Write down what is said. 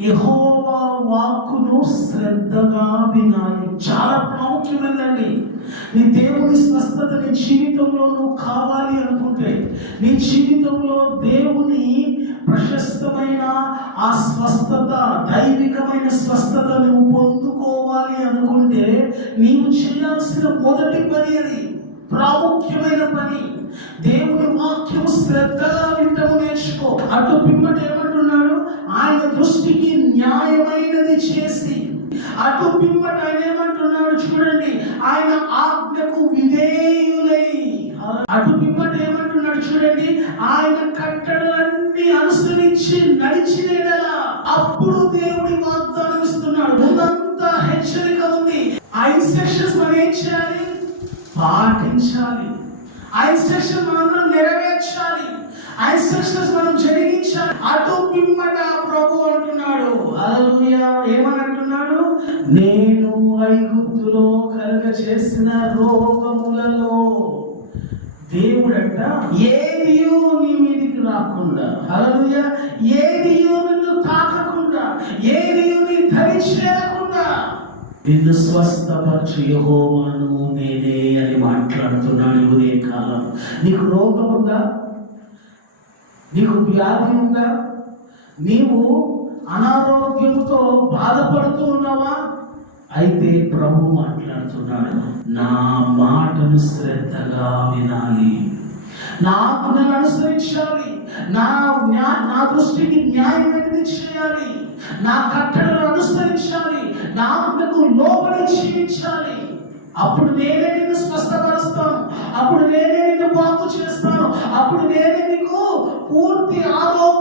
యహోవా వాక్కును శ్రద్ధగా వినాలి. చాలా ప్రాముఖ్యమైనదండి. నీ దేవుని స్వస్థత నీ జీవితంలో నువ్వు కావాలి అనుకుంటే నీ జీవితంలో దేవుని ప్రశస్తమైన ఆ స్వస్థత దైవికమైన స్వస్థత నువ్వు పొందుకోవాలి అనుకుంటే నీవు చేయాల్సిన మొదటి పని అది ప్రాముఖ్యమైన పని. దేవుని వాక్యం శ్రద్ధగా వింటము నేర్చుకో. అటు పిమ్మట ఏమంటున్నాడు? ఆయన దృష్టికి అటు పిమ్మట ఆయన ఏమంటున్నాడు చూడండి. ఆయన ఆజ్ఞకు విధేయులై. అటు పిమ్మట ఏమంటున్నాడు చూడండి. ఆయన కట్టడలన్నీ అనుసరించి నడిచినేలా అప్పుడు దేవుడి వాగ్దానం ఇస్తున్నాడు. ముందంతా హెచ్చరిక ఉంది. ఆ ఇన్స్ట్రక్షన్స్ మనం ఏం చేయాలి? పాటించాలి. ఆ ఇన్స్ట్రక్షన్ మనం నెరవేర్చాలి. ఆ ఇన్స్ట్రక్షన్స్ మనం కలుగ చేసిన రోగములలో దేవుడంట ఏదియో నీ మీదికి రాకుండా. హల్లెలూయా. ఏదియో నిన్ను తాకకుండా. ఏదియో నీ ధరి చేరకుండా. నిన్ను స్వస్థపరచు యెహోవాను నేనే అని మాట్లాడుతున్నాడు ఈ ఉదయ కాలం. నీకు రోగం ఉందా? నీకు వ్యాధి ఉందా? నీవు అనారోగ్యంతో బాధపడుతూ అయితే ప్రభు మాట్లాడుతున్నాడు నా మాటను శ్రద్ధగా వినాలి. నా ఆజ్ఞను అనుసరించాలి. నా న్యా- నా దృష్టికి న్యాయమైనది చేయాలి. నా కట్టడలు అనుసరించాలి. నా ఆజ్ఞకు లోబడి జీవించాలి. అప్పుడు నేనే నిన్ను స్వస్థపరుస్తాను. అప్పుడు నేనే నిన్ను బాగు చేస్తాను. అప్పుడు నేనే నీకు పూర్తి ఆరోగ్యం